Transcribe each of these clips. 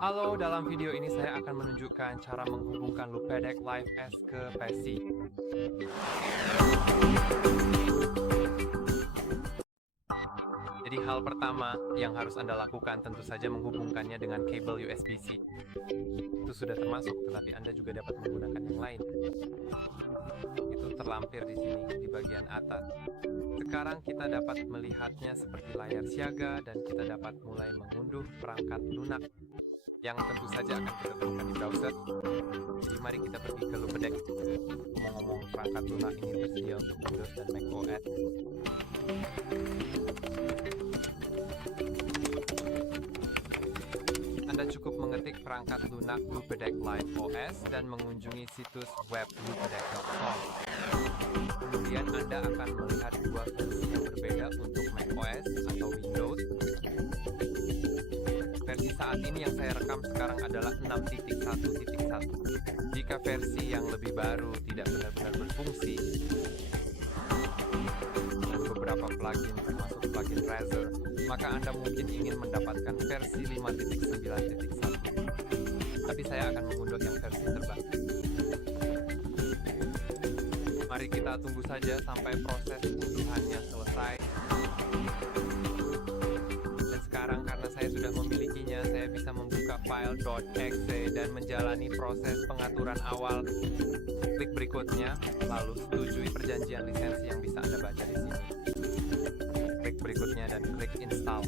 Halo, dalam video ini saya akan menunjukkan cara menghubungkan Loopback Live S ke PC. Jadi hal pertama yang harus Anda lakukan tentu saja menghubungkannya dengan kabel USB-C. Itu sudah termasuk, tetapi Anda juga dapat menggunakan yang lain. Itu terlampir di sini, di bagian atas. Sekarang kita dapat melihatnya seperti layar siaga dan kita dapat mulai mengunduh perangkat lunak yang tentu saja akan kita temukan di browser. Jadi mari kita pergi ke Loopback. Ngomong-ngomong, perangkat lunak ini tersedia untuk Windows dan Mac OS. Anda cukup mengetik perangkat lunak Loopback Live OS dan mengunjungi situs web loopback.com. Kemudian Anda akan melihat dua versi yang berbeda untuk Mac OS atau Windows. Versi saat ini yang saya rekam sekarang adalah 6.1.1. Jika versi yang lebih baru tidak benar-benar berfungsi, dan beberapa plugin termasuk plugin Razer, maka Anda mungkin ingin mendapatkan versi 5.9.1. Tapi saya akan mengunduh yang versi terbaru. Mari kita tunggu saja sampai proses unduhannya selesai. Dan sekarang karena saya sudah memilikinya, saya bisa membuka file .exe dan menjalani proses pengaturan awal. Klik berikutnya, lalu setujui perjanjian lisensi yang bisa Anda baca di sini. Klik berikutnya dan klik install.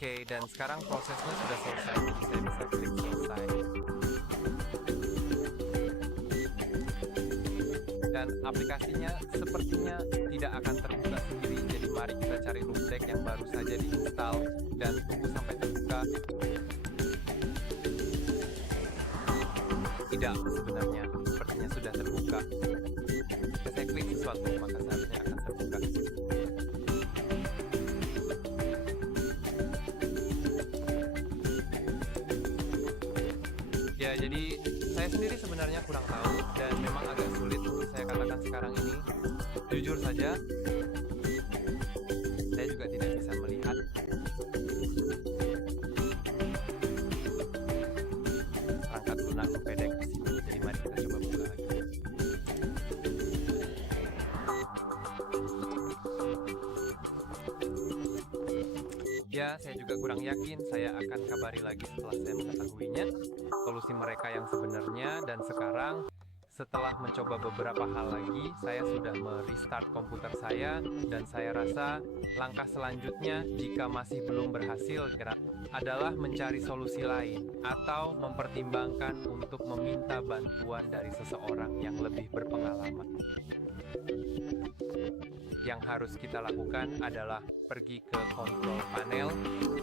Oke, dan sekarang prosesnya sudah selesai, jadi saya bisa klik selesai. Dan aplikasinya sepertinya tidak akan terbuka sendiri, jadi mari kita cari Loopback yang baru saja diinstal dan tunggu sampai terbuka. Tidak, sebenarnya sepertinya sudah terbuka. Jika saya klik sesuatu, maka seharusnya akan terbuka. Ya, jadi saya sendiri sebenarnya kurang tahu dan memang agak sulit untuk saya katakan sekarang ini. Jujur saja, saya juga tidak bisa melihat. Perangkat lunak Loopback di sini. Jadi mari kita coba buka lagi. Ya, saya juga kurang yakin. Saya akan kabari lagi setelah saya mengetahuinya solusi mereka yang sebenarnya. Dan sekarang setelah mencoba beberapa hal lagi, saya sudah merestart komputer saya dan saya rasa langkah selanjutnya jika masih belum berhasil adalah mencari solusi lain atau mempertimbangkan untuk meminta bantuan dari seseorang yang lebih berpengalaman. Yang harus kita lakukan adalah pergi ke control panel,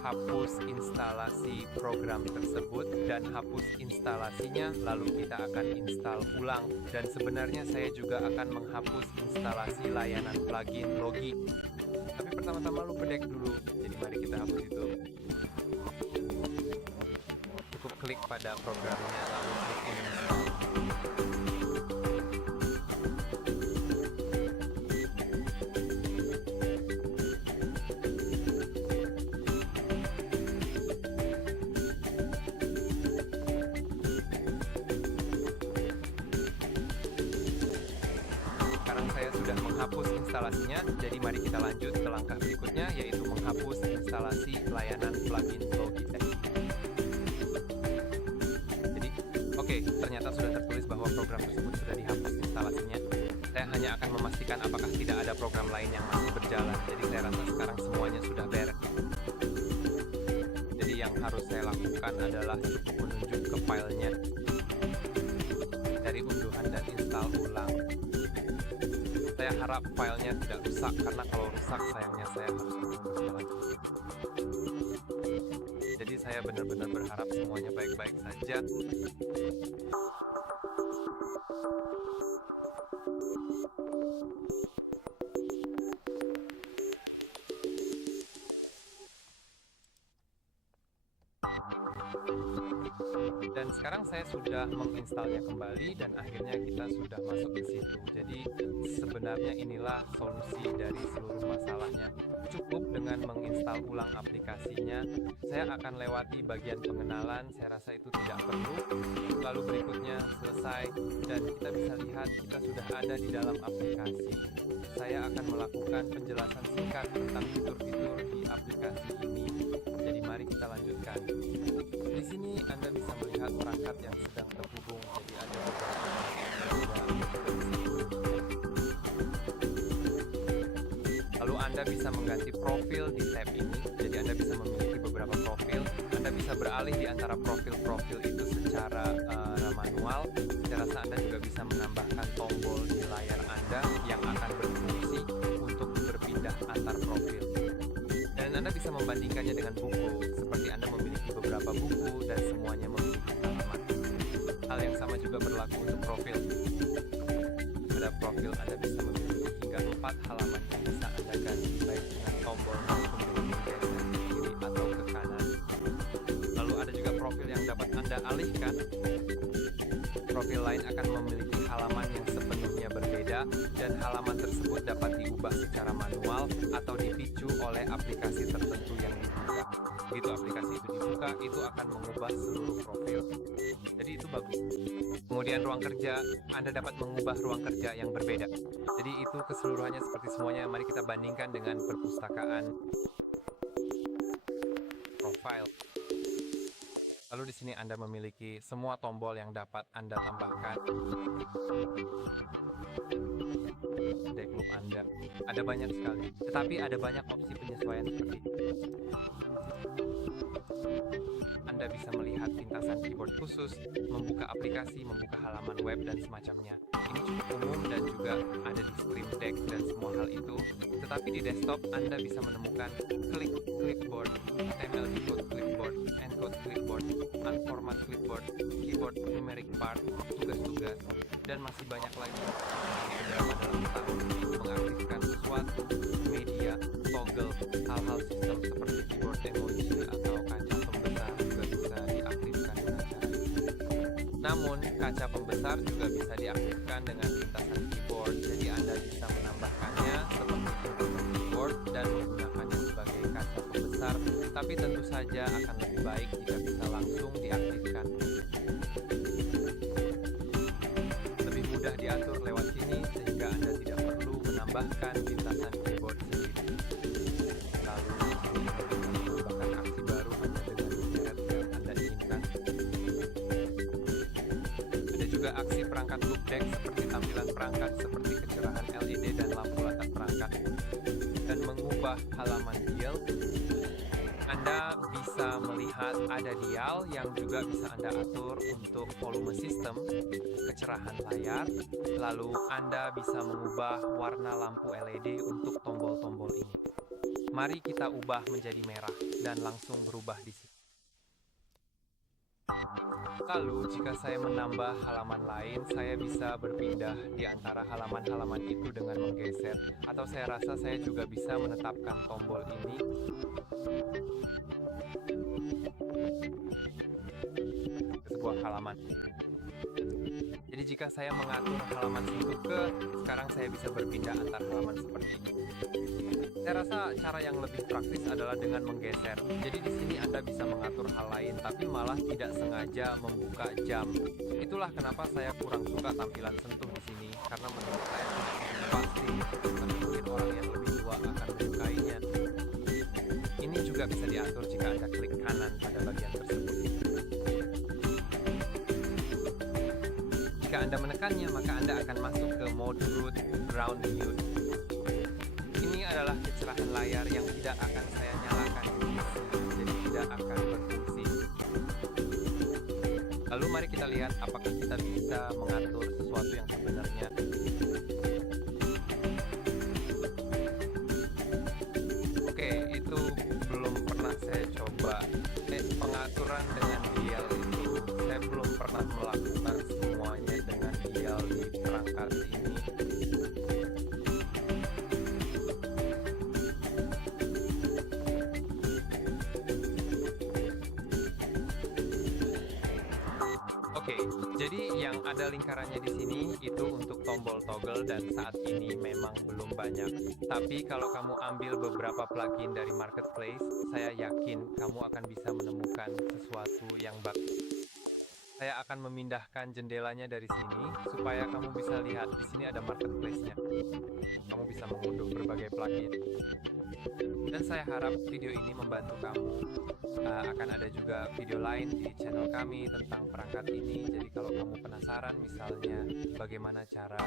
hapus instalasi program tersebut dan hapus instalasinya, lalu kita akan install ulang. Dan sebenarnya saya juga akan menghapus instalasi layanan plugin Logi. Tapi pertama-tama Loopback dulu, jadi mari kita hapus itu. Cukup klik pada programnya lalu klik install. Saya sudah menghapus instalasinya, jadi mari kita lanjut ke langkah berikutnya, yaitu menghapus instalasi layanan plugin Logitech. program tersebut sudah dihapus instalasinya. Saya hanya akan memastikan apakah tidak ada program lain yang masih berjalan. Jadi saya rasa sekarang semuanya sudah beres. Jadi yang harus saya lakukan adalah cukup menunjuk ke filenya dari unduhan dan install ulang. Saya harap filenya tidak rusak, karena kalau rusak sayangnya saya harus mengunduhnya lagi. Jadi saya benar-benar berharap semuanya baik-baik saja. Dan sekarang saya sudah menginstalnya kembali dan akhirnya kita sudah masuk ke situ. Jadi sebenarnya inilah solusi dari seluruh masalahnya. Cukup dengan menginstal ulang aplikasinya. Saya akan lewati bagian pengenalan, saya rasa itu tidak perlu. Lalu berikutnya selesai dan kita bisa lihat kita sudah ada di dalam aplikasi. Saya akan melakukan penjelasan singkat tentang fitur-fitur di aplikasi ini. Jadi mari kita lanjutkan. Di sini Anda bisa melihat perangkat yang sedang terhubung, jadi ada lalu Anda bisa mengganti profil di tab ini, jadi Anda bisa memiliki beberapa profil. Anda bisa beralih di antara profil-profil itu secara manual. Saya rasa Anda juga bisa menambahkan tombol di layar Anda yang akan berfungsi untuk berpindah antar profil. Dan Anda bisa membandingkannya dengan buku, seperti Anda memiliki beberapa buku dan semuanya memiliki halaman. Hal yang sama juga berlaku untuk profil. Pada profil Anda bisa memiliki hingga 4 halaman yang bisa Anda ganti baik dengan tombol maupun dengan menggeser ke kiri atau ke kanan. Lalu ada juga profil yang dapat Anda alihkan. Profil lain akan memiliki halaman yang sepenuhnya berbeda dan halaman tersebut dapat diubah secara manual atau dipicu oleh aplikasi tertentu yang dibuka. Begitu aplikasi itu dibuka, itu akan mengubah seluruh profil. Jadi itu bagus. Kemudian ruang kerja, Anda dapat mengubah ruang kerja yang berbeda. Jadi itu keseluruhannya seperti semuanya. Mari kita bandingkan dengan perpustakaan profile. Lalu di sini Anda memiliki semua tombol yang dapat Anda tambahkan. Ada klub Anda. Ada banyak sekali. Tetapi ada banyak opsi penyesuaian seperti itu. Anda bisa melihat pintasan keyboard khusus, membuka aplikasi, membuka halaman web, dan semacamnya. Ini cukup umum dan juga ada di Stream Deck dan semua hal itu. Tetapi di desktop Anda bisa menemukan klik clipboard, HTML code clipboard, encode clipboard, unformat clipboard, keyboard numeric part, tugas-tugas, dan masih banyak lagi. Beberapa dalam tahun mengaktifkan sesuatu, media, toggle, hal-hal sistem seperti keyboard emoji atau kaca pembesar juga bisa diaktifkan dengan cara ini. Namun, kaca pembesar juga bisa diaktifkan dengan pintasan keyboard, jadi Anda bisa menambahkannya seperti pintasan keyboard dan menggunakannya sebagai kaca pembesar, tapi tentu saja akan lebih baik jika bisa langsung diaktifkan. Lebih mudah diatur lewat sini sehingga Anda tidak perlu menambahkan pintasan keyboard sendiri. Lalu Anda bisa menambahkan aksi baru hanya dengan menyeret yang Anda inginkan. Ada juga aksi perangkat loop deck seperti tampilan perangkat seperti kecerahan LED dan lampu latar perangkat. Dan mengubah halaman dial, Anda bisa melihat ada dial yang juga bisa Anda atur untuk volume sistem, kecerahan layar, lalu Anda bisa mengubah warna lampu LED untuk tombol-tombol ini. Mari kita ubah menjadi merah dan langsung berubah di sini. Lalu, jika saya menambah halaman lain, saya bisa berpindah di antara halaman-halaman itu dengan menggeser. Atau saya rasa saya juga bisa menetapkan tombol ini ke sebuah halaman. Jadi jika saya mengatur halaman situ ke, sekarang saya bisa berpindah antar halaman seperti ini. Saya rasa cara yang lebih praktis adalah dengan menggeser. Jadi di sini Anda bisa mengatur hal lain, tapi malah tidak sengaja membuka jam. Itulah kenapa saya kurang suka tampilan sentuh di sini, karena menurut saya tidak pasti, tapi mungkin orang yang lebih tua akan menyukainya. Ini juga bisa diatur jika Anda klik kanan pada bagian tersebut. Jika Anda menekannya, maka Anda akan masuk ke mode root ground mute. Ini adalah kecerahan layar yang tidak akan saya nyalakan, jadi tidak akan berfungsi. Lalu mari kita lihat apakah kita bisa mengatur sesuatu yang sebenarnya. Oke, itu belum pernah saya coba. Pengaturan dengan dial itu, saya belum pernah melakukan semuanya dengan dial di perangkat ini. Oke, jadi yang ada lingkarannya di sini itu untuk tombol toggle dan saat ini memang belum banyak. Tapi kalau kamu ambil beberapa plugin dari marketplace, saya yakin kamu akan bisa menemukan sesuatu yang bagus. Saya akan memindahkan jendelanya dari sini supaya kamu bisa lihat di sini ada marketplace-nya. Kamu bisa mengunduh berbagai plugin. Dan saya harap video ini membantu kamu. Akan ada juga video lain di channel kami tentang perangkat ini. Jadi kalau kamu penasaran misalnya bagaimana cara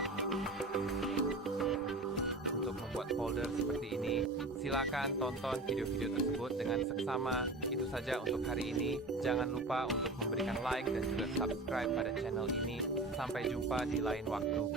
untuk membuat folder seperti ini, silakan tonton video-video tersebut dengan seksama. Itu saja untuk hari ini. Jangan lupa untuk memberikan like dan juga subscribe pada channel ini. Sampai jumpa di lain waktu.